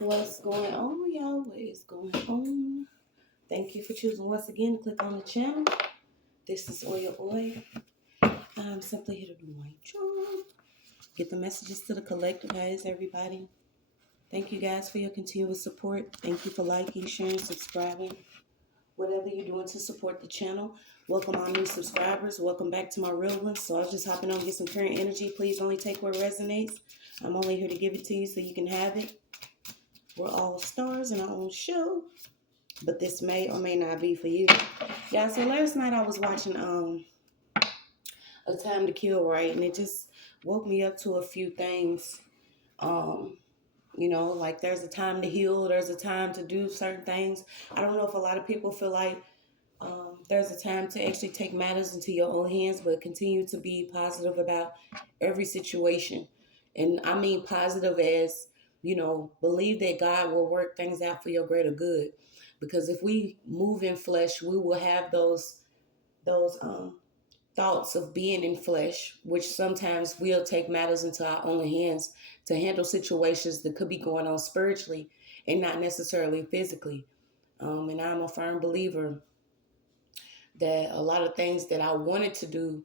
What's going on, y'all? What is going on? Thank you for choosing once again to click on the channel. This is OYAOY. I'm simply here to do my job. Get the messages to the collective, guys, everybody. Thank you guys for your continuous support. Thank you for liking, sharing, subscribing. Whatever you're doing to support the channel. Welcome our new subscribers. Welcome back to my real ones. So I was just hopping on to get some current energy. Please only take what resonates. I'm only here to give it to you so you can have it. We're all stars in our own show, but this may or may not be for you. Yeah, so last night I was watching A Time to Kill, right? And it just woke me up to a few things. Like there's a time to heal, there's a time to do certain things. I don't know if a lot of people feel like there's a time to actually take matters into your own hands, but continue to be positive about every situation. And I mean positive as, believe that God will work things out for your greater good. Because if we move in flesh, we will have those thoughts of being in flesh, which sometimes we'll take matters into our own hands to handle situations that could be going on spiritually and not necessarily physically. And I'm a firm believer that a lot of things that I wanted to do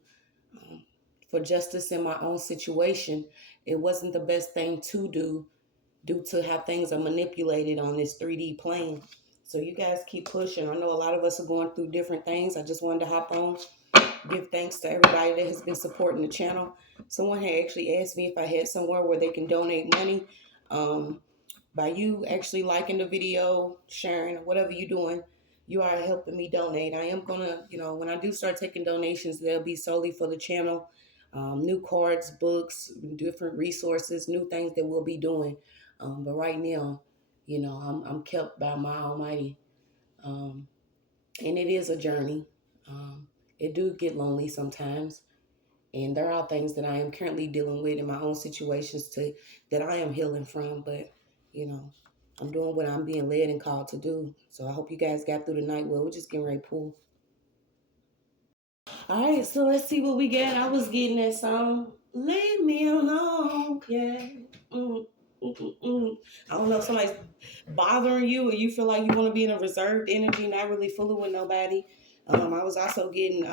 for justice in my own situation, it wasn't the best thing to do due to how things are manipulated on this 3D plane. So you guys keep pushing. I know a lot of us are going through different things. I just wanted to hop on, give thanks to everybody that has been supporting the channel. Someone had actually asked me if I had somewhere where they can donate money. By you actually liking the video, sharing, whatever you're doing, you are helping me donate. I am gonna, when I do start taking donations, they'll be solely for the channel. New cards, books, different resources, new things that we'll be doing. But right now, I'm kept by my Almighty, and it is a journey. It do get lonely sometimes, and there are things that I am currently dealing with in my own situations that I am healing from. But I'm doing what I'm being led and called to do. So I hope you guys got through the night well. We're just getting ready to pull. All right, so let's see what we got. I was getting that song, "Leave Me Alone." Yeah. Mm, I don't know if somebody's bothering you or you feel like you want to be in a reserved energy, not really fooling with nobody. I was also getting,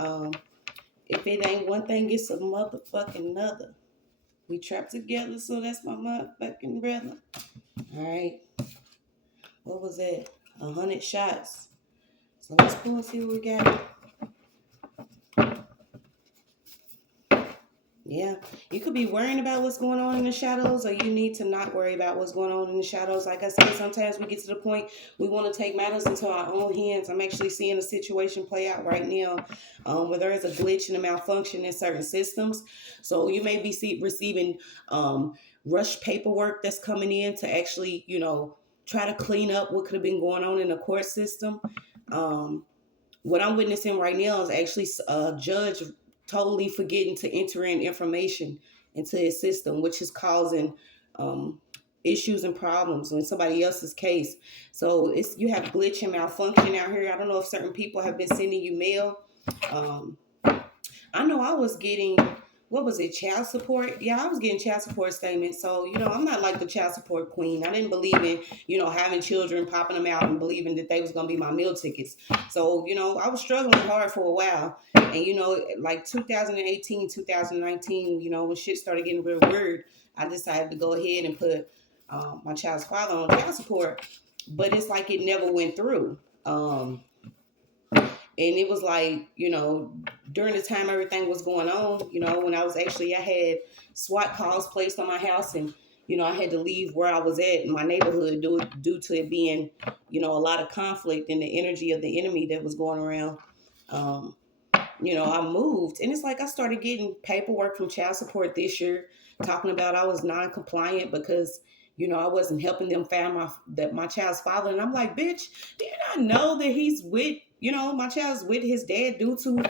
if it ain't one thing, it's a motherfucking another. We trapped together, so that's my motherfucking brother. All right. What was that? 100 shots. So let's pull and see what we got. Yeah, you could be worrying about what's going on in the shadows, or you need to not worry about what's going on in the shadows. Like I said, sometimes we get to the point we want to take matters into our own hands. I'm actually seeing a situation play out right now where there is a glitch and a malfunction in certain systems. So you may be receiving rush paperwork that's coming in to actually, try to clean up what could have been going on in the court system. What I'm witnessing right now is actually a judge totally forgetting to enter in information into his system, which is causing issues and problems in somebody else's case. So you have glitch and malfunction out here. I don't know if certain people have been sending you mail. Um, I know I was getting, what was it, child support? Yeah, I was getting child support statements. So, I'm not like the child support queen. I didn't believe in, having children, popping them out and believing that they was going to be my meal tickets. So, I was struggling hard for a while. And, like 2018, 2019, when shit started getting real weird, I decided to go ahead and put my child's father on child support. But it's like it never went through. And it was like, during the time everything was going on, when I had SWAT calls placed on my house, and, I had to leave where I was at in my neighborhood due to it being, a lot of conflict and the energy of the enemy that was going around. I moved, and it's like I started getting paperwork from child support this year talking about I was non-compliant because, I wasn't helping them find my child's father. And I'm like, bitch, do you not know that he's with, my child's with his dad due to,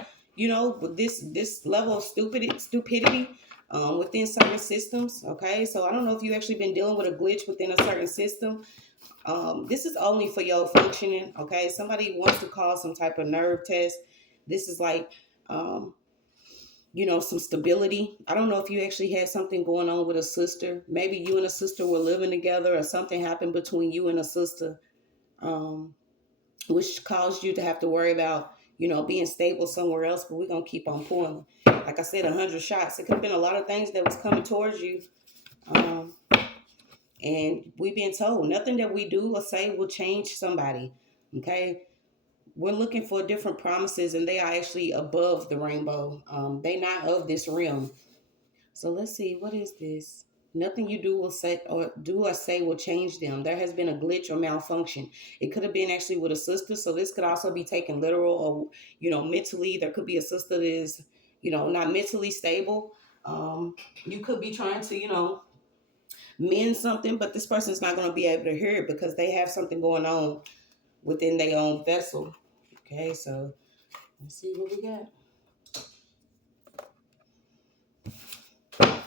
this level of stupidity within certain systems. Okay, so I don't know if you actually been dealing with a glitch within a certain system. This is only for your functioning. Okay, somebody wants to call some type of nerve test. This is like some stability. I don't know if you actually had something going on with a sister. Maybe you and a sister were living together, or something happened between you and a sister, um, which caused you to have to worry about, being stable somewhere else. But we're going to keep on pulling. Like I said, 100 shots. It could have been a lot of things that was coming towards you. Um, and we being told nothing that we do or say will change somebody. Okay. We're looking for different promises, and they are actually above the rainbow. They not of this realm. So let's see, what is this? Nothing you do or say will change them. There has been a glitch or malfunction. It could have been actually with a sister, so this could also be taken literal, or mentally. There could be a sister that is, not mentally stable. You could be trying to, mend something, but this person's not going to be able to hear it because they have something going on within their own vessel. Okay, so let's see what we got.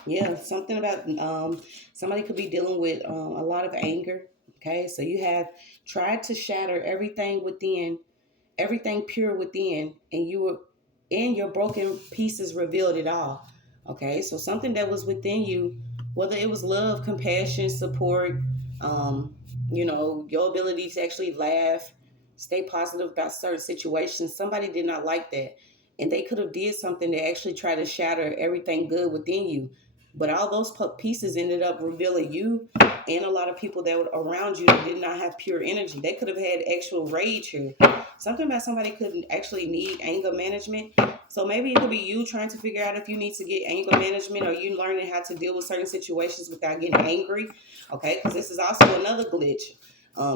Yeah, something about somebody could be dealing with a lot of anger. Okay, so you have tried to shatter everything within, everything pure within, and you were in your broken pieces revealed it all. Okay, so something that was within you, whether it was love, compassion, support, um, your ability to actually laugh, stay positive about certain situations, somebody did not like that. And they could have did something to actually try to shatter everything good within you. But all those pieces ended up revealing you and a lot of people that were around you that did not have pure energy. They could have had actual rage here. Something about somebody could actually need anger management. So maybe it could be you trying to figure out if you need to get anger management, or you learning how to deal with certain situations without getting angry. Okay, because this is also another glitch.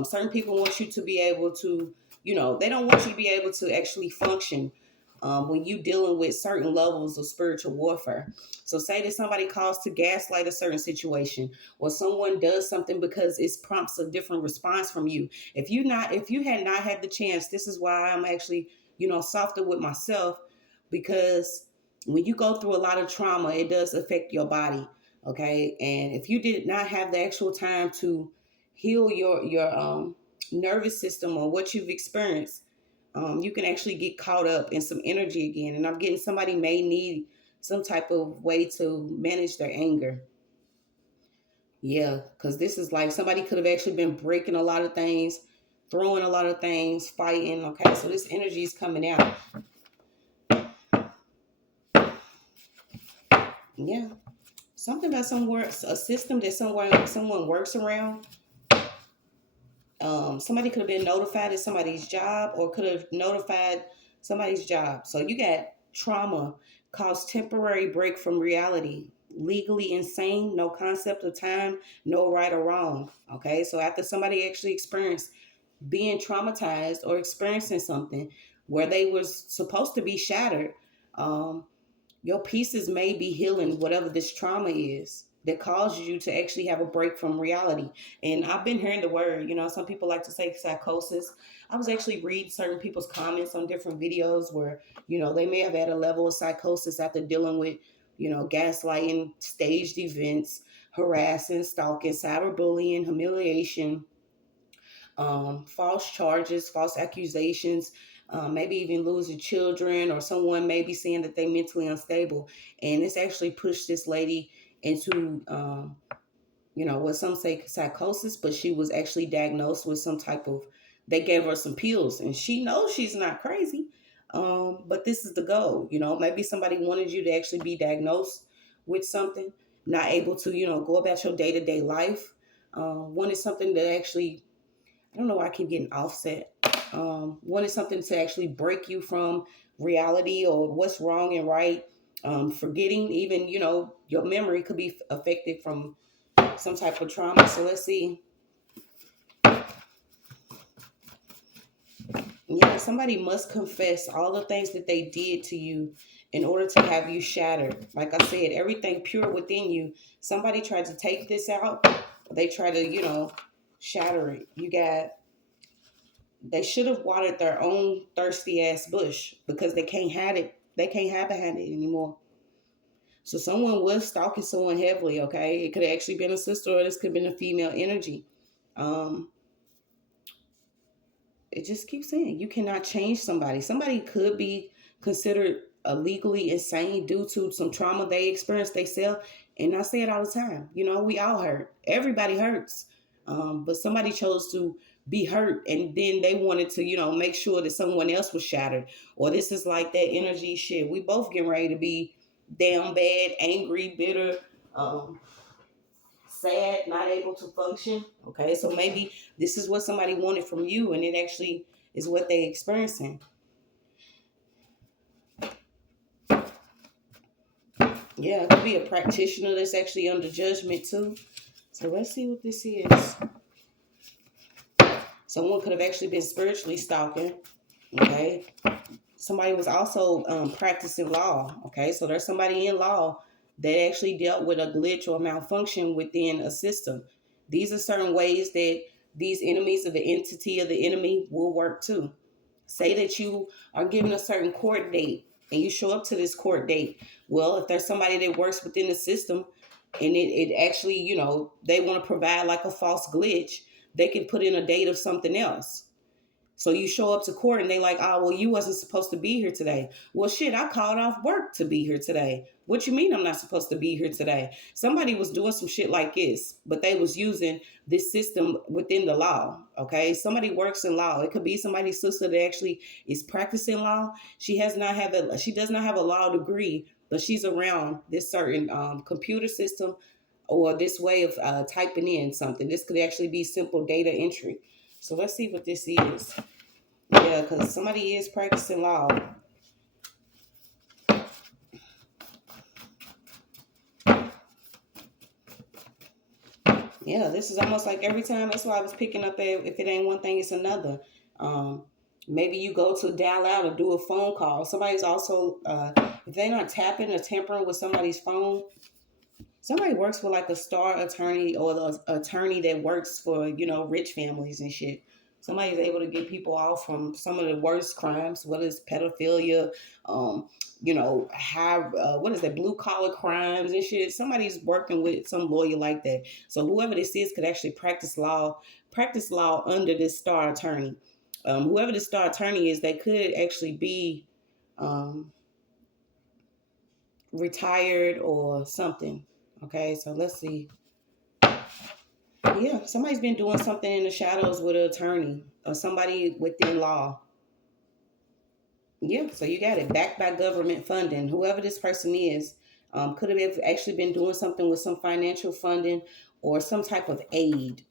Certain people want you to be able to, they don't want you to be able to actually function when you dealing with certain levels of spiritual warfare. So say that somebody calls to gaslight a certain situation, or someone does something because it prompts a different response from you. If you had not had the chance, this is why I'm actually, softer with myself, because when you go through a lot of trauma, it does affect your body. Okay. And if you did not have the actual time to heal your nervous system or what you've experienced, you can actually get caught up in some energy again. And I'm getting somebody may need some type of way to manage their anger. Yeah, because this is like somebody could have actually been breaking a lot of things, throwing a lot of things, fighting. Okay, so this energy is coming out. Yeah, something about somewhere, a system that someone works around. Somebody could have been notified at somebody's job, or could have notified somebody's job. So you got trauma caused temporary break from reality. Legally insane, no concept of time, no right or wrong. Okay, so after somebody actually experienced being traumatized or experiencing something where they were supposed to be shattered, um, your pieces may be healing whatever this trauma is that causes you to actually have a break from reality. And I've been hearing the word, some people like to say psychosis. I was actually reading certain people's comments on different videos where, they may have had a level of psychosis after dealing with, gaslighting, staged events, harassing, stalking, cyberbullying, humiliation, false charges, false accusations, maybe even losing children, or someone may be saying that they're mentally unstable. And it's actually pushed this lady into, what some say psychosis, but she was actually diagnosed with some type of, they gave her some pills, and she knows she's not crazy. But this is the goal, maybe somebody wanted you to actually be diagnosed with something, not able to, go about your day to day life. Wanted something that actually, I don't know why I keep getting offset. Wanted something to actually break you from reality or what's wrong and right. Forgetting, even, your memory could be affected from some type of trauma. So let's see. Yeah, somebody must confess all the things that they did to you in order to have you shattered. Like I said, everything pure within you. Somebody tried to take this out. They try to, shatter it. They should have watered their own thirsty ass bush, because they can't have it. They can't hide behind it anymore. So someone was stalking someone heavily. Okay, it could have actually been a sister, or this could have been a female energy. Um, it just keeps saying you cannot change somebody. Somebody could be considered illegally insane due to some trauma they experienced themselves. And I say it all the time. We all hurt. Everybody hurts. But somebody chose to be hurt, and then they wanted to, make sure that someone else was shattered. Or this is like that energy shit. We both getting ready to be down bad, angry, bitter, um, sad, not able to function. Okay, so maybe this is what somebody wanted from you, and it actually is what they experiencing. Yeah, it could be a practitioner that's actually under judgment too. So let's see what this is. Someone could have actually been spiritually stalking. Okay. Somebody was also practicing law. Okay. So there's somebody in law that actually dealt with a glitch or malfunction within a system. These are certain ways that these enemies of the entity of the enemy will work too. Say that you are given a certain court date and you show up to this court date. Well, if there's somebody that works within the system and it actually, they want to provide like a false glitch, they can put in a date of something else. So you show up to court and they like, oh, well, you wasn't supposed to be here today. Well, shit, I called off work to be here today. What you mean I'm not supposed to be here today? Somebody was doing some shit like this, but they was using this system within the law. Okay. Somebody works in law. It could be somebody's sister that actually is practicing law. She does not have a law degree, but she's around this certain computer system or this way of typing in something. This could actually be simple data entry. So let's see what this is. Yeah, because somebody is practicing law. Yeah, this is almost like every time. That's why I was picking up if it ain't one thing, it's another. Um, Maybe you go to dial out or do a phone call. Somebody's also, if they're not tapping or tampering with somebody's phone, somebody works for like a star attorney or the attorney that works for, rich families and shit. Somebody's able to get people off from some of the worst crimes, whether it's pedophilia, what is that, blue collar crimes and shit. Somebody's working with some lawyer like that. So whoever this is could actually practice law under this star attorney. Whoever the star attorney is, they could actually be retired or something. Okay, so let's see. Yeah, somebody's been doing something in the shadows with an attorney or somebody within law. Yeah, so you got it. Backed by government funding. Whoever this person is could have actually been doing something with some financial funding or some type of aid.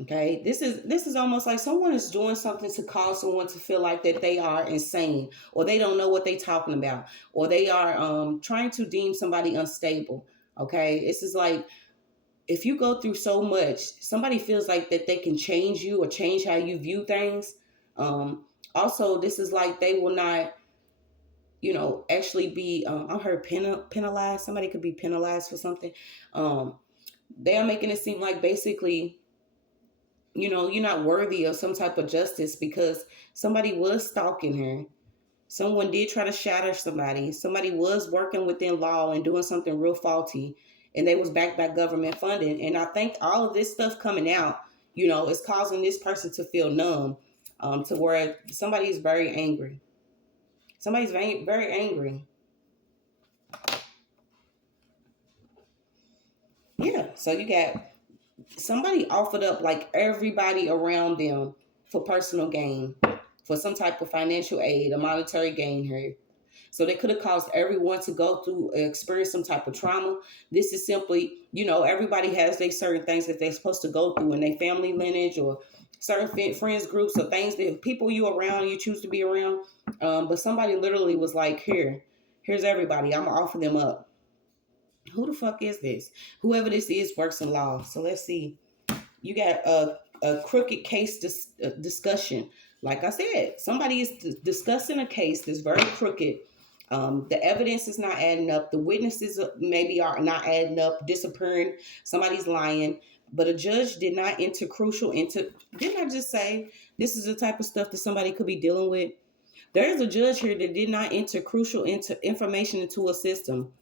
Okay, this is almost like someone is doing something to cause someone to feel like that they are insane or they don't know what they're talking about or they are trying to deem somebody unstable. Okay, this is like if you go through so much, somebody feels like that they can change you or change how you view things. Also, this is like they will not, actually be. I heard penalized. Somebody could be penalized for something. They are making it seem like basically, you're not worthy of some type of justice because somebody was stalking her. Someone did try to shatter somebody. Somebody was working within law and doing something real faulty, and they was backed by government funding. And I think all of this stuff coming out, is causing this person to feel numb, to where somebody's very angry. Somebody's very, very angry. Yeah. So you got somebody offered up like everybody around them for personal gain, for some type of financial aid, a monetary gain here. So they could have caused everyone to go through, experience some type of trauma. This is simply, everybody has their certain things that they're supposed to go through in their family lineage or certain friends groups or things that people you around, you choose to be around. But somebody literally was like, here's everybody. I'm going to offer them up. Who the fuck is this? Whoever this is works in law. So let's see. You got a crooked case discussion. Like I said, somebody is discussing a case that's very crooked. The evidence is not adding up. The witnesses maybe are not adding up, disappearing. Somebody's lying. But a judge did not enter crucial into. Didn't I just say this is the type of stuff that somebody could be dealing with? There is a judge here that did not enter crucial information into a system.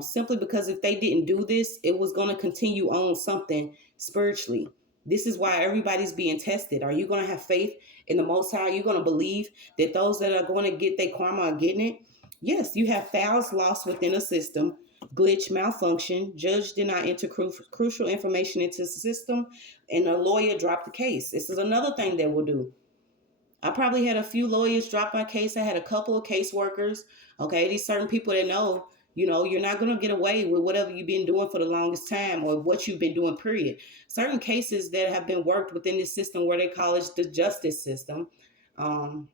Simply because if they didn't do this, it was going to continue on something spiritually. This is why everybody's being tested. Are you going to have faith in the Most High? Are you going to believe that those that are going to get their karma are getting it? Yes, you have files lost within a system, glitch, malfunction, judge did not enter crucial information into the system, and a lawyer dropped the case. This is another thing that we'll do. I probably had a few lawyers drop my case. I had a couple of caseworkers. Okay, these certain people that know, you're not going to get away with whatever you've been doing for the longest time or what you've been doing, period. Certain cases that have been worked within this system where they call it the justice system. Um,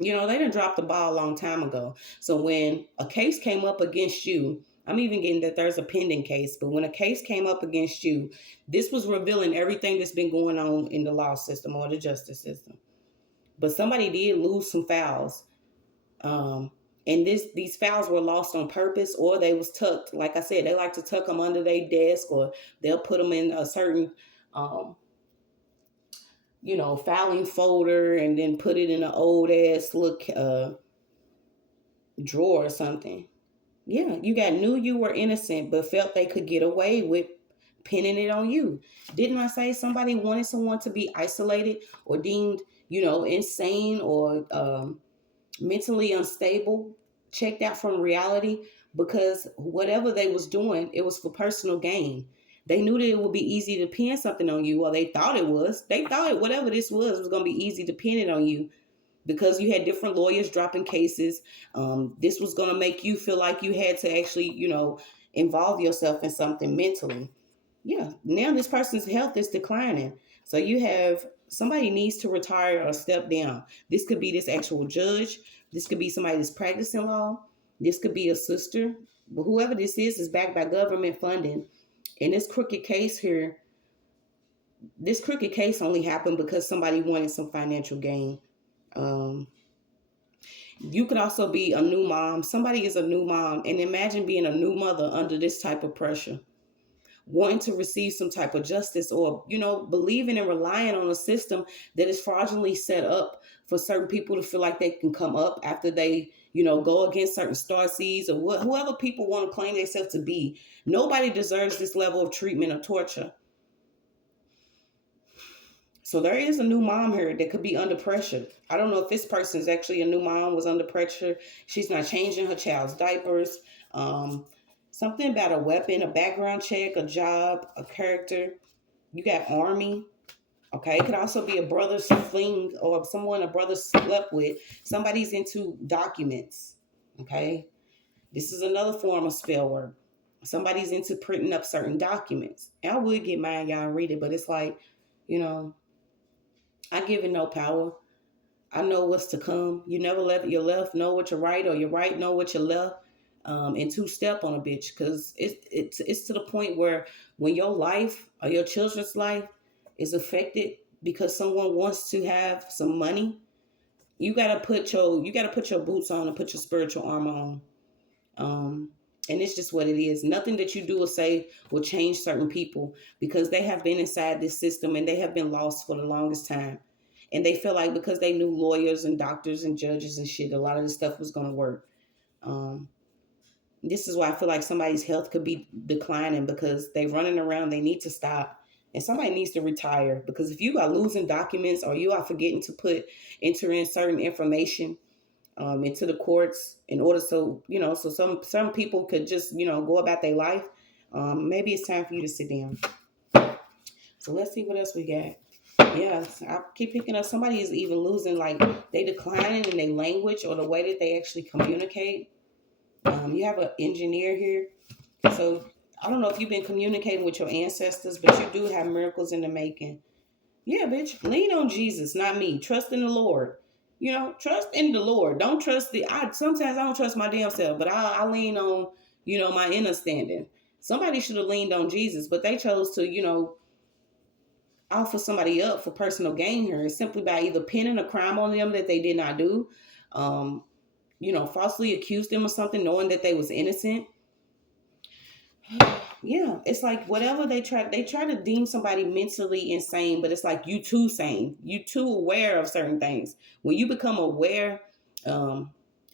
they didn't drop the ball a long time ago. So when a case came up against you, I'm even getting that there's a pending case, but when a case came up against you, this was revealing everything that's been going on in the law system or the justice system. But somebody did lose some files. And these files were lost on purpose, or they was tucked. Like I said, they like to tuck them under their desk, or they'll put them in a certain um, filing folder and then put it in an old ass look drawer or something. Yeah, knew you were innocent, but felt they could get away with pinning it on you. Didn't I say somebody wanted someone to be isolated or deemed, insane or mentally unstable, checked out from reality, because whatever they was doing, it was for personal gain. They knew that it would be easy to pin something on you, or they thought it was. They thought whatever this was going to be easy to pin it on you because you had different lawyers dropping cases. This was going to make you feel like you had to actually, involve yourself in something mentally. Yeah, now this person's health is declining. So you have somebody needs to retire or step down. This could be this actual judge. This could be somebody that's practicing law. This could be a sister. But whoever this is backed by government funding. And this crooked case only happened because somebody wanted some financial gain. Um, you could also be a new mom. Somebody is a new mom. And imagine being a new mother under this type of pressure, wanting to receive some type of justice, or believing and relying on a system that is fraudulently set up for certain people to feel like they can come up after they go against certain star seeds or whoever people want to claim themselves to be. Nobody deserves this level of treatment or torture. So there is a new mom here that could be under pressure. I don't know if this person is actually a new mom, was under pressure. She's not changing her child's diapers. Something about a weapon, a background check, a job, a character. You got army. Okay. It could also be a brother's fling or someone a brother slept with. Somebody's into documents. Okay. This is another form of spell work. Somebody's into printing up certain documents. And I would get mine, y'all, and read it, but it's like, I give it no power. I know what's to come. You never let your left know what your right, or your right know what your left. And two-step on a bitch, because it's to the point where when your life or your children's life is affected because someone wants to have some money, you gotta put your boots on and put your spiritual armor on. And it's just what it is. Nothing that you do or say will change certain people because they have been inside this system and they have been lost for the longest time. And they feel like because they knew lawyers and doctors and judges and shit, a lot of this stuff was gonna work. This is why I feel like somebody's health could be declining because they running around. They need to stop. And somebody needs to retire, because if you are losing documents or you are forgetting to enter in certain information into the courts in order so some people could just go about their life, maybe it's time for you to sit down. So let's see what else we got. Yeah, I keep picking up. Somebody is even losing, like they declining in their language or the way that they actually communicate. You have an engineer here. So I don't know if you've been communicating with your ancestors, but you do have miracles in the making. Yeah, bitch. Lean on Jesus, not me. Trust in the Lord. Trust in the Lord. Don't trust sometimes I don't trust my damn self, but I lean on, my understanding. Somebody should have leaned on Jesus, but they chose to, offer somebody up for personal gain here simply by either pinning a crime on them that they did not do, falsely accused them of something knowing that they was innocent. Yeah, it's like whatever they try to deem somebody mentally insane, but it's like you too sane, you too aware of certain things. When you become aware,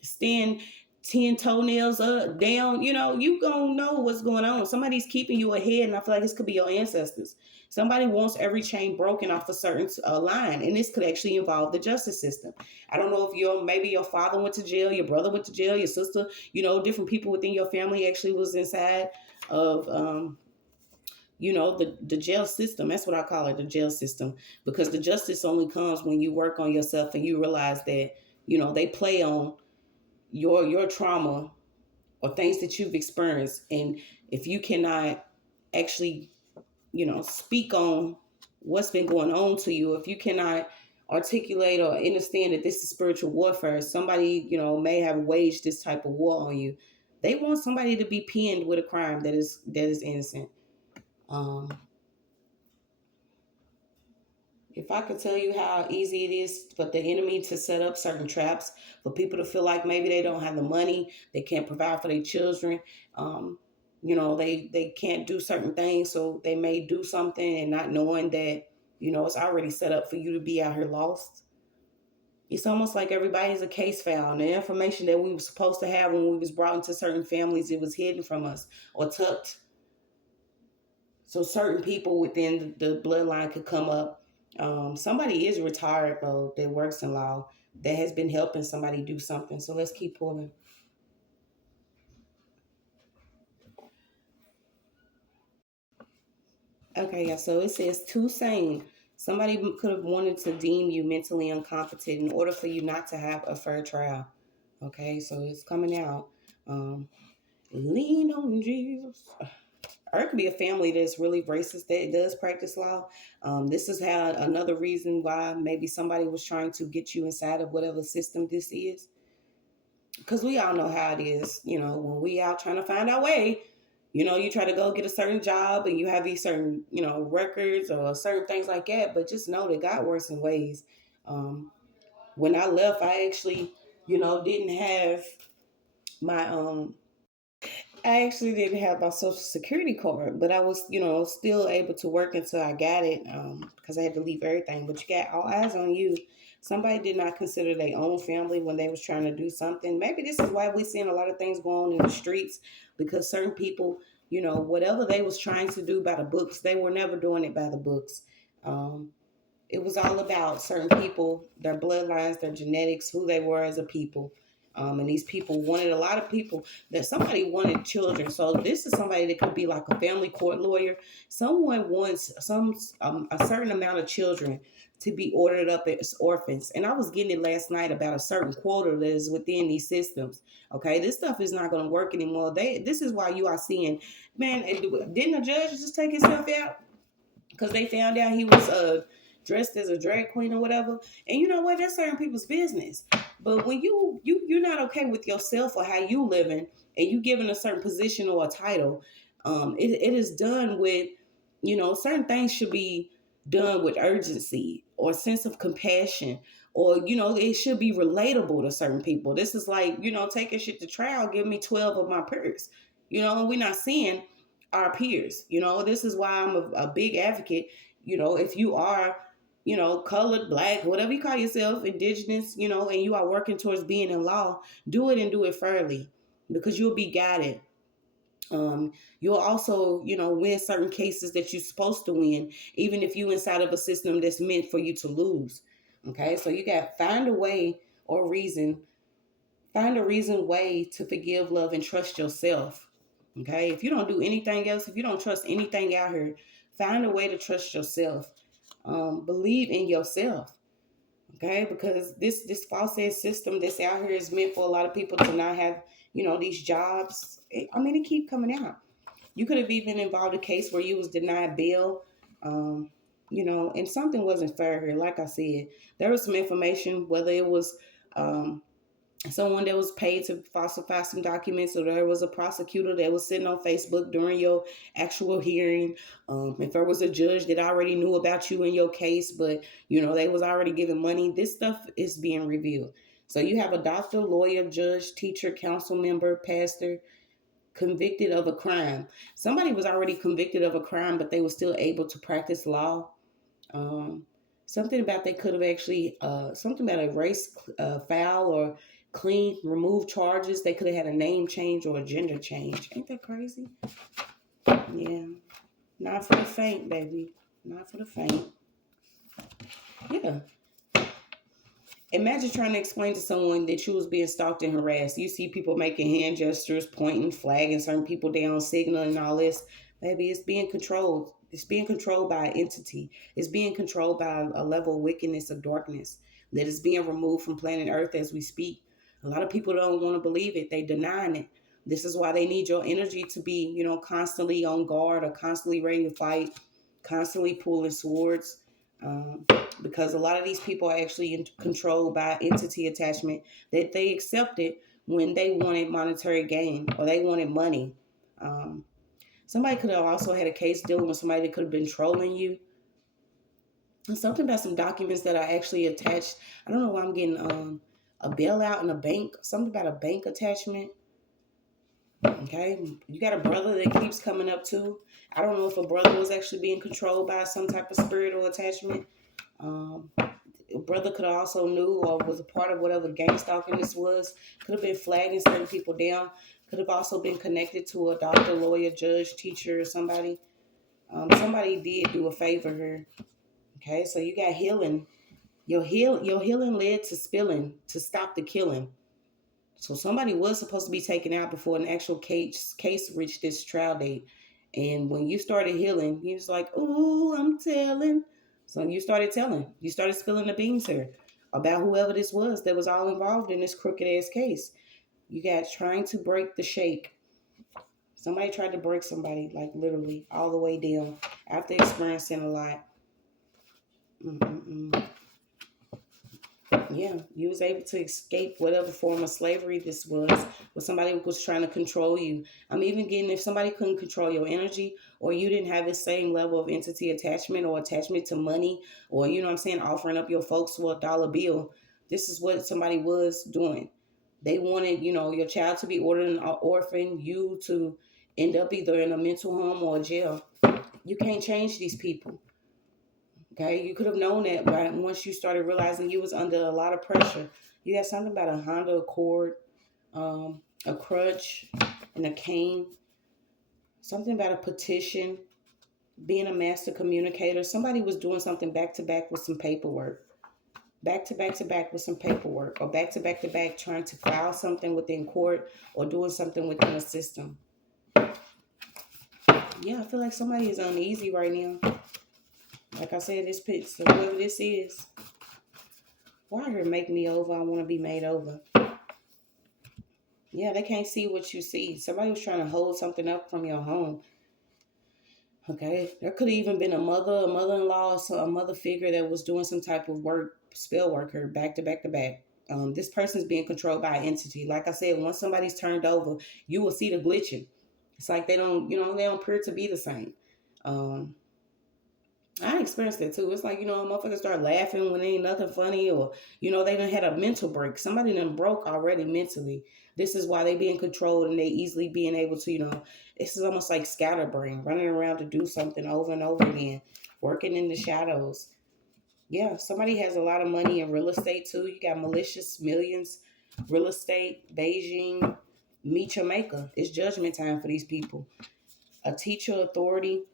stand 10 toenails up, down, you gonna know what's going on. Somebody's keeping you ahead, and I feel like this could be your ancestors. Somebody wants every chain broken off a certain line, and this could actually involve the justice system. I don't know if maybe your father went to jail, your brother went to jail, your sister, different people within your family actually was inside of the jail system. That's what I call it, the jail system, because the justice only comes when you work on yourself and you realize that they play on your trauma or things that you've experienced. And if you cannot actually speak on what's been going on to you, if you cannot articulate or understand that this is spiritual warfare, somebody may have waged this type of war on you. They want somebody to be pinned with a crime that is innocent. um If I could tell you how easy it is for the enemy to set up certain traps for people to feel like maybe they don't have the money, they can't provide for their children, they can't do certain things, so they may do something and not knowing that, it's already set up for you to be out here lost. It's almost like everybody's a case file, and the information that we were supposed to have when we was brought into certain families, it was hidden from us or tucked. So certain people within the bloodline could come up. Somebody is retired though that works in law that has been helping somebody do something. So let's keep pulling. Okay, yeah. So it says too sane. Somebody could have wanted to deem you mentally incompetent in order for you not to have a fair trial. Okay, so it's coming out. Um, Lean on Jesus. Or it could be a family that's really racist that does practice law. This is how another reason why maybe somebody was trying to get you inside of whatever system this is. Because we all know how it is, when we out trying to find our way, you try to go get a certain job and you have these certain, records or certain things like that. But just know that God works in ways. When I left, I actually, didn't have my I actually didn't have my social security card, but I was, still able to work until I got it, because I had to leave everything. But you got all eyes on you. Somebody did not consider their own family when they was trying to do something. Maybe this is why we're seeing a lot of things going on in the streets, because certain people, whatever they was trying to do by the books, they were never doing it by the books. Um, it was all about certain people, their bloodlines, their genetics, who they were as a people. And these people wanted a lot of people, that somebody wanted children. So this is somebody that could be like a family court lawyer. Someone wants a certain amount of children to be ordered up as orphans. And I was getting it last night about a certain quota that is within these systems. Okay, this stuff is not going to work anymore. This is why you are seeing, man, didn't a judge just take himself out? Because they found out he was dressed as a drag queen or whatever. And you know what? That's certain people's business. But when you're not okay with yourself or how you living, and you given a certain position or a title, it is done with, certain things should be done with urgency or a sense of compassion, or it should be relatable to certain people. This is like, taking shit to trial. Give me 12 of my peers. And we're not seeing our peers. This is why I'm a big advocate. If you are, colored, black, whatever you call yourself, indigenous, and you are working towards being in law, do it and do it fairly, because you'll be guided. You'll also, win certain cases that you're supposed to win, even if you inside of a system that's meant for you to lose. Okay, so you got find a way or reason, find a reason way to forgive, love, and trust yourself. Okay, if you don't do anything else, if you don't trust anything out here, find a way to trust yourself. Believe in yourself. Okay, because this false ass system that's out here is meant for a lot of people to not have, these jobs. It keep coming out. You could have even involved a case where you was denied bail, and something wasn't fair here. Like I said, there was some information, whether it was someone that was paid to falsify some documents, or there was a prosecutor that was sitting on Facebook during your actual hearing. If there was a judge that already knew about you in your case, but they was already giving money, this stuff is being revealed. So you have a doctor, lawyer, judge, teacher, council member, pastor convicted of a crime. Somebody was already convicted of a crime, but they were still able to practice law. Um, Something about they could have actually something about a race foul, or clean, remove charges. They could have had a name change or a gender change. Ain't that crazy? Yeah. Not for the faint, baby. Not for the faint. Yeah. Imagine trying to explain to someone that you was being stalked and harassed. You see people making hand gestures, pointing, flagging certain people down, signaling all this. Baby, it's being controlled. It's being controlled by an entity. It's being controlled by a level of wickedness, of darkness that is being removed from planet Earth as we speak. A lot of people don't want to believe it. They denying it. This is why they need your energy to be, constantly on guard or constantly ready to fight, constantly pulling swords. Um, because a lot of these people are actually controlled by entity attachment that they accepted when they wanted monetary gain or they wanted money. Um, Somebody could have also had a case dealing with somebody that could have been trolling you. And something about some documents that are actually attached. I don't know why I'm getting a bailout in a bank. Something about a bank attachment. Okay, you got a brother that keeps coming up too. I don't know if a brother was actually being controlled by some type of spiritual attachment. Brother could have also knew or was a part of whatever gang stalking this was. Could have been flagging certain people down. Could have also been connected to a doctor, lawyer, judge, teacher, or somebody. Somebody did do a favor here. Okay, so you got healing. Your healing led to spilling to stop the killing. So somebody was supposed to be taken out before an actual case reached this trial date. And when you started healing, you was like, "Ooh, I'm telling." So you started telling. You started spilling the beans here about whoever this was that was all involved in this crooked ass case. You got trying to break the shake. Somebody tried to break somebody, like literally all the way down after experiencing a lot. Mm-mm-mm. Yeah, you was able to escape whatever form of slavery this was, where somebody was trying to control you. I'm even getting if somebody couldn't control your energy, or you didn't have the same level of entity attachment or attachment to money, or offering up your folks for $1 bill. This is what somebody was doing. They wanted, your child to be ordered an orphan, you to end up either in a mental home or a jail. You can't change these people. Okay, you could have known that right once you started realizing you was under a lot of pressure. You had something about a Honda Accord, a crutch, and a cane. Something about a petition, being a master communicator. Somebody was doing something back to back with some paperwork. Back to back to back with some paperwork. Or back to back trying to file something within court or doing something within a system. Yeah, I feel like somebody is uneasy right now. Like I said, this pitch, so whoever this is, why her make me over? I want to be made over. Yeah, they can't see what you see. Somebody was trying to hold something up from your home. Okay, there could have even been a mother-in-law, so a mother figure that was doing some type of work, spell work here, back to back to back. This person's being controlled by an entity. Like I said, once somebody's turned over, you will see the glitching. It's like they don't appear to be the same. Um, I experienced that too. It's like, motherfuckers start laughing when ain't nothing funny, or, they done had a mental break. Somebody done broke already mentally. This is why they being controlled and they easily being able to, this is almost like scatterbrain, running around to do something over and over again, working in the shadows. Yeah, somebody has a lot of money in real estate too. You got malicious millions, real estate, Beijing, meet your maker. It's judgment time for these people. A teacher, authority.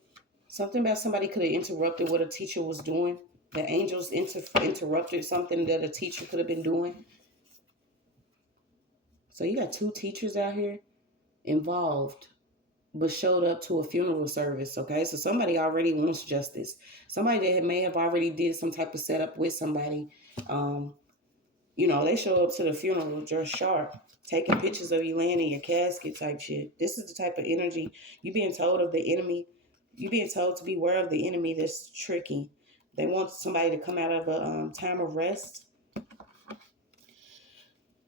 Something about somebody could have interrupted what a teacher was doing. The angels interrupted something that a teacher could have been doing. So you got two teachers out here involved, but showed up to a funeral service. Okay, so somebody already wants justice. Somebody that may have already did some type of setup with somebody. They show up to the funeral just sharp, taking pictures of you laying in your casket type shit. This is the type of energy you being told of the enemy. You being told to beware of the enemy that's tricky. They want somebody to come out of a time of rest.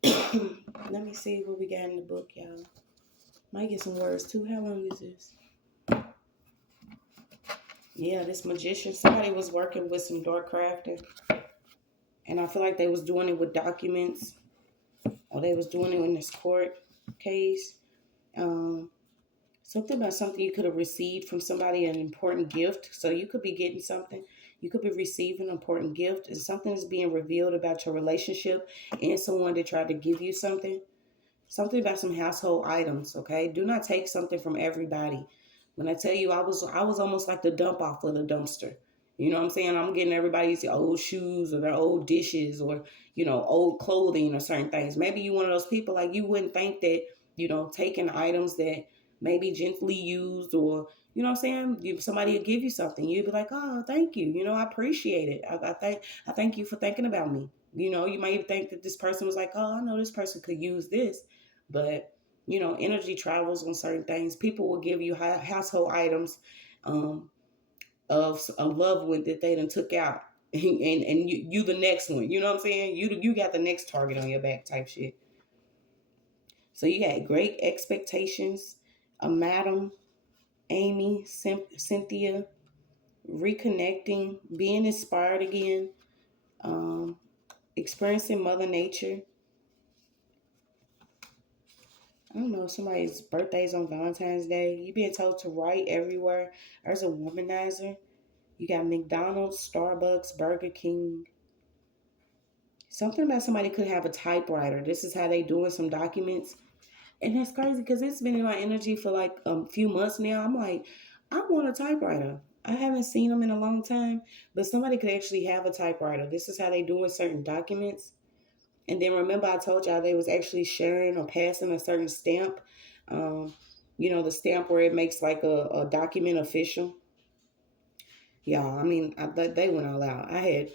Let me see what we got in the book, y'all. Might get some words too. How long is this? Yeah, this magician. Somebody was working with some dark crafting. And I feel like they was doing it with documents. Or they was doing it in this court case. Something about something you could have received from somebody, an important gift. So you could be getting something. You could be receiving an important gift, and something is being revealed about your relationship and someone that tried to give you something. Something about some household items, okay? Do not take something from everybody. When I tell you I was almost like the dump off of the dumpster. You know what I'm saying? I'm getting everybody's old shoes or their old dishes or, old clothing or certain things. Maybe you one of those people like you wouldn't think that, taking items that may be gently used or, you know what I'm saying? Somebody will give you something. You'd be like, oh, thank you. I appreciate it. I thank you for thinking about me. You might think that this person was like, oh, I know this person could use this. But energy travels on certain things. People will give you household items um, of a loved one that they done took out, and you the next one. You know what I'm saying? You got the next target on your back type shit. So you got great expectations. A Madam Amy, Cynthia, reconnecting, being inspired again, um, experiencing Mother Nature. I don't know, somebody's birthday's on Valentine's Day. You being told to write everywhere. There's a womanizer. You got McDonald's, Starbucks, Burger King. Something about somebody could have a typewriter. This is how they doing some documents. And that's crazy because it's been in my energy for like a few months now. I'm like, I want a typewriter. I haven't seen them in a long time, but somebody could actually have a typewriter. This is how they doing certain documents. And then remember, I told y'all they was actually sharing or passing a certain stamp. Um, the stamp where it makes like a document official. Yeah, I mean, they went all out. I had,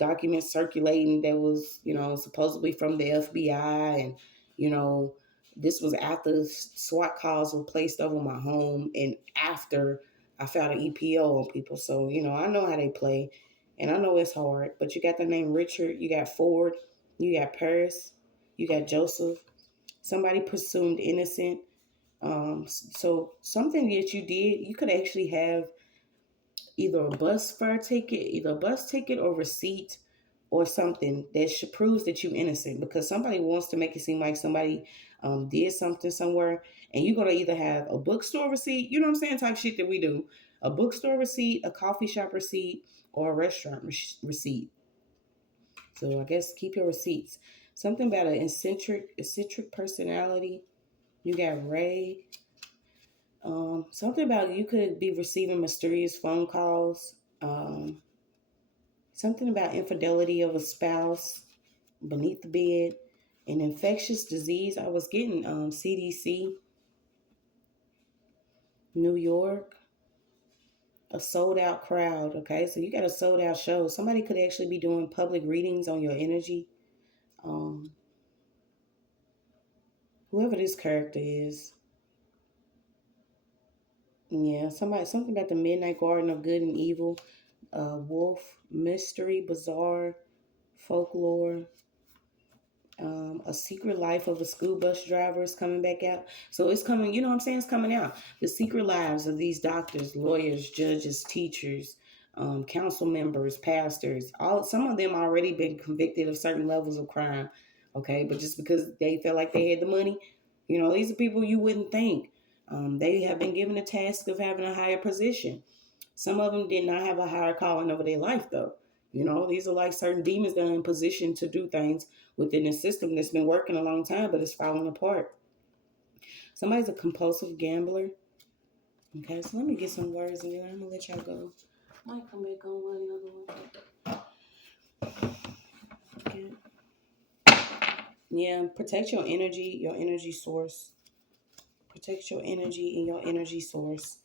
documents circulating that was, supposedly from the FBI. And, you know, this was after SWAT calls were placed over my home and after I filed an EPO on people. So, I know how they play and I know it's hard. But you got the name Richard, you got Ford, you got Paris, you got Joseph, somebody presumed innocent. So something that you did, you could actually have either a bus ticket or receipt or something that proves that you're innocent because somebody wants to make it seem like somebody did something somewhere and you're going to either have a bookstore receipt, you know what I'm saying, type shit that we do, a bookstore receipt, a coffee shop receipt, or a restaurant receipt. So I guess keep your receipts. Something about an eccentric personality. You got Ray. Something about you could be receiving mysterious phone calls. Something about infidelity of a spouse beneath the bed. An infectious disease. I was getting CDC, New York, a sold out crowd. Okay, so you got a sold out show. Somebody could actually be doing public readings on your energy. Um, Whoever this character is. Yeah, something about the Midnight Garden of Good and Evil, Wolf, Mystery, Bizarre, Folklore, A Secret Life of a School Bus Driver is coming back out. So it's coming, you know what I'm saying? It's coming out. The secret lives of these doctors, lawyers, judges, teachers, council members, pastors, some of them already been convicted of certain levels of crime. Okay, but just because they felt like they had the money, these are people you wouldn't think. They have been given the task of having a higher position. Some of them did not have a higher calling over their life, though. These are like certain demons that are in position to do things within a system that's been working a long time, but it's falling apart. Somebody's a compulsive gambler. Okay, so let me get some words in there. I'm gonna let y'all go. Might come back on one another one. Okay. Yeah, protect your energy source. Protect your energy and your energy source.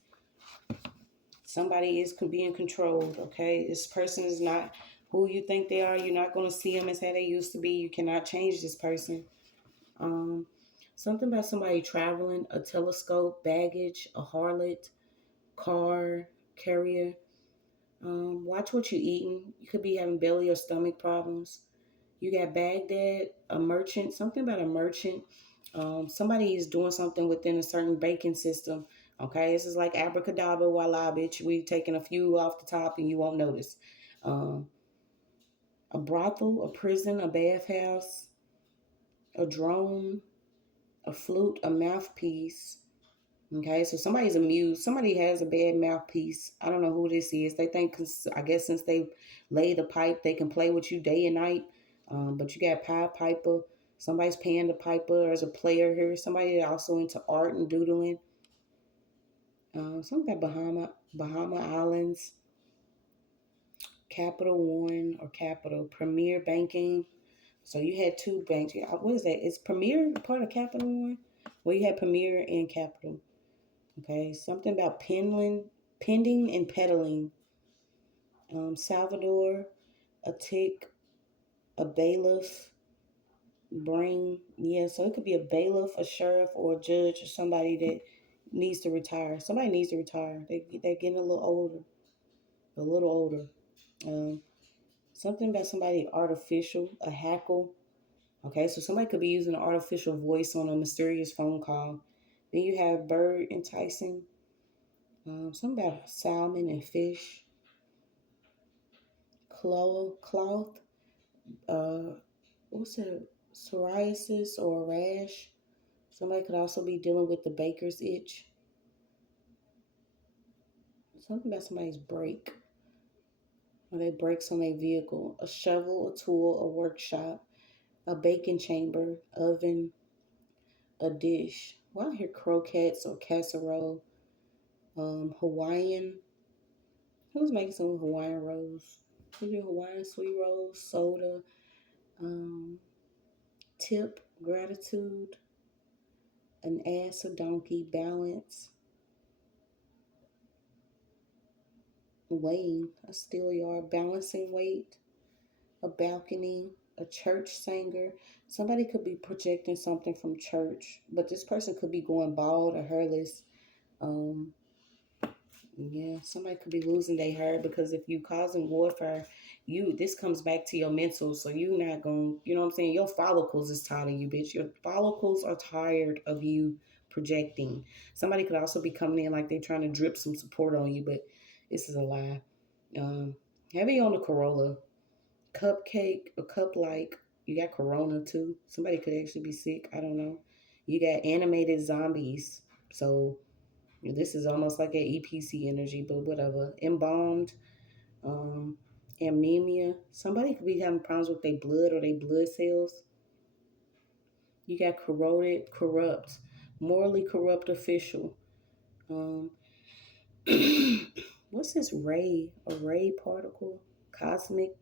Somebody is being controlled, okay? This person is not who you think they are. You're not going to see them as how they used to be. You cannot change this person. Um, Something about somebody traveling, a telescope, baggage, a harlot, car, carrier. Watch what you're eating. You could be having belly or stomach problems. You got Baghdad, a merchant, something about a merchant. Somebody is doing something within a certain banking system. Okay, this is like abracadabra, voila, bitch. We taking a few off the top and you won't notice. Um, a brothel, a prison, a bathhouse, a drone, a flute, a mouthpiece, Okay, so somebody's amused. Somebody has a bad mouthpiece. I don't know who this is. They think, I guess since they lay the pipe, they can play with you day and night. But you got Pied Piper. Somebody's paying the piper as a player here. Somebody also into art and doodling. Something about Bahama Islands, Capital One or Capital Premier Banking. So you had two banks. What is that? Is Premier part of Capital One? Well, you had Premier and Capital. Okay, something about pending and peddling. Salvador, a tick, a bailiff, bring. Yeah, so it could be a bailiff, a sheriff, or a judge, or somebody that needs to retire. Somebody needs to retire. They're getting a little older, a little older. Um, Something about somebody artificial, a hackle. Okay, so somebody could be using an artificial voice on a mysterious phone call. Then you have bird enticing. Something about salmon and fish. Cloth. Uh, what's it? Psoriasis or a rash. Somebody could also be dealing with the baker's itch. Something about somebody's brake. Or they brakes on their vehicle. A shovel, a tool, a workshop, a baking chamber, oven, a dish. Well, I hear croquettes or casserole. Hawaiian. Who's making some Hawaiian rolls? Who do Hawaiian sweet rolls? Soda. Um, Tip. Gratitude. An ass, a donkey. Balance. Weighing. A steel yard. Balancing weight. A balcony. A church singer. Somebody could be projecting something from church, but this person could be going bald or hairless. Um, Yeah, somebody could be losing their hair because if you causing warfare, this comes back to your mental. So you not going, you know what I'm saying? Your follicles is tired of you, bitch. Your follicles are tired of you projecting. Somebody could also be coming in like they're trying to drip some support on you, but this is a lie. Um, Heavy on the Corolla, cupcake, a cup like. You got Corona too. Somebody could actually be sick. I don't know. You got animated zombies. So this is almost like an EPC energy, but whatever. Embalmed, um, anemia. Somebody could be having problems with their blood or their blood cells. You got corroded, corrupt, morally corrupt official. Um, what's this ray? A ray particle? Cosmic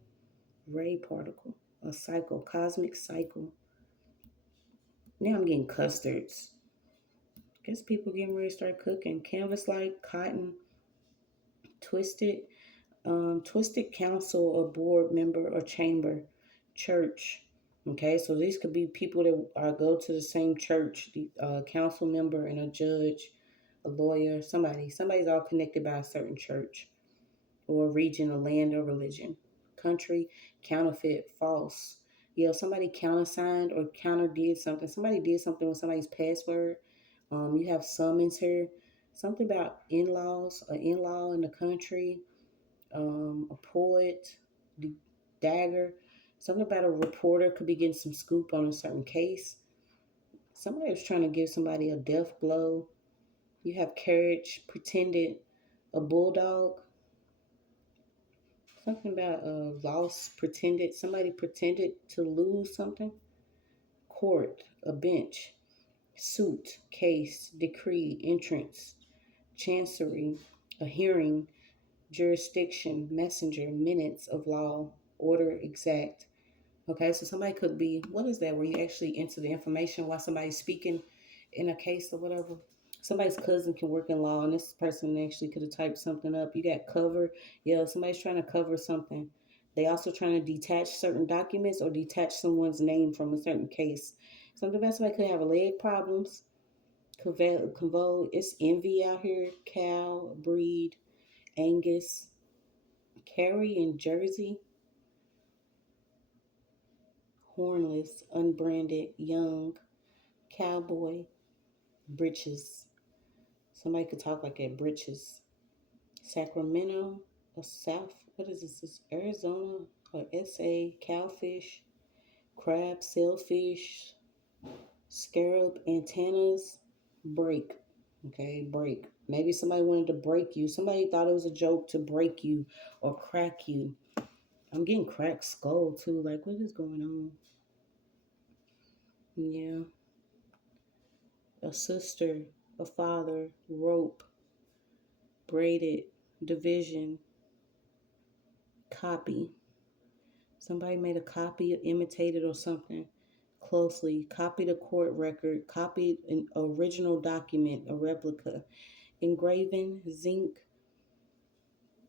ray particle. A cycle, cosmic cycle. Now I'm getting custards. Guess people getting ready to start cooking. Canvas light, cotton, twisted. Twisted council or board member or chamber, church. Okay, so these could be people that go to the same church, the council member and a judge, a lawyer, somebody's all connected by a certain church or region, a land or religion. Country, counterfeit, false. Yeah, somebody countersigned or counter did something. Somebody did something with somebody's password. You have summons here. Something about in-laws, an in-law in the country, a poet, the dagger. Something about a reporter could be getting some scoop on a certain case. Somebody was trying to give somebody a death blow. You have courage, pretended, a bulldog. Something about a loss, pretended. Somebody pretended to lose something. Court, a bench. Suit, case, decree, entrance. Chancery, a hearing. Jurisdiction, messenger, minutes of law. Order, exact. Okay, so somebody could be, what is that, where you actually enter the information while somebody's speaking in a case or whatever? Somebody's cousin can work in law, and this person actually could have typed something up. You got cover. Yeah, somebody's trying to cover something. They also trying to detach certain documents or detach someone's name from a certain case. Something about somebody could have leg problems. Convol, it's envy out here. Cow, breed, Angus, Carrie in Jersey, hornless, unbranded, young, cowboy, britches. Somebody could talk like that, britches. Sacramento, or South, what is this? This Arizona or SA, cowfish, crab, sailfish, scarab, antennas, break. Okay, break. Maybe somebody wanted to break you. Somebody thought it was a joke to break you or crack you. I'm getting cracked skull too. Like, what is going on? Yeah. A sister, a father, rope, braided, division, copy. Somebody made a copy, imitated or something closely. Copied a court record, copied an original document, a replica. Engraven, zinc,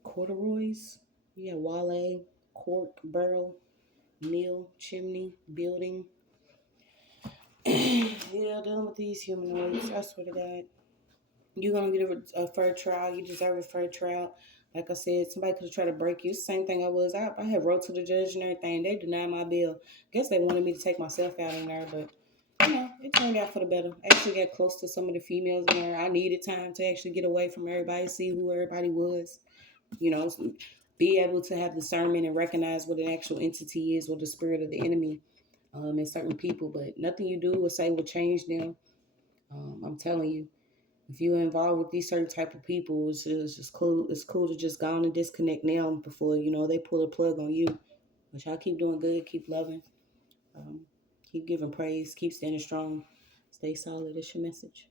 corduroys. Yeah, wale, cork, barrel, mill, chimney, building. Yeah, dealing with these humanoids. I swear to God. You're going to get a fair trial. You deserve a fair trial. Like I said, somebody could have tried to break you. Same thing I was. I had wrote to the judge and everything. They denied my bill. Guess they wanted me to take myself out in there, but it turned out for the better. I actually got close to some of the females in there. I needed time to actually get away from everybody, see who everybody was. Be able to have discernment and recognize what an actual entity is or the spirit of the enemy in certain people. But nothing you do or say will change them. I'm telling you. If you're involved with these certain type of people, it's just cool. It's cool to just go on and disconnect now before they pull a plug on you. But y'all keep doing good, keep loving, um, keep giving praise, keep standing strong, stay solid. It's your message.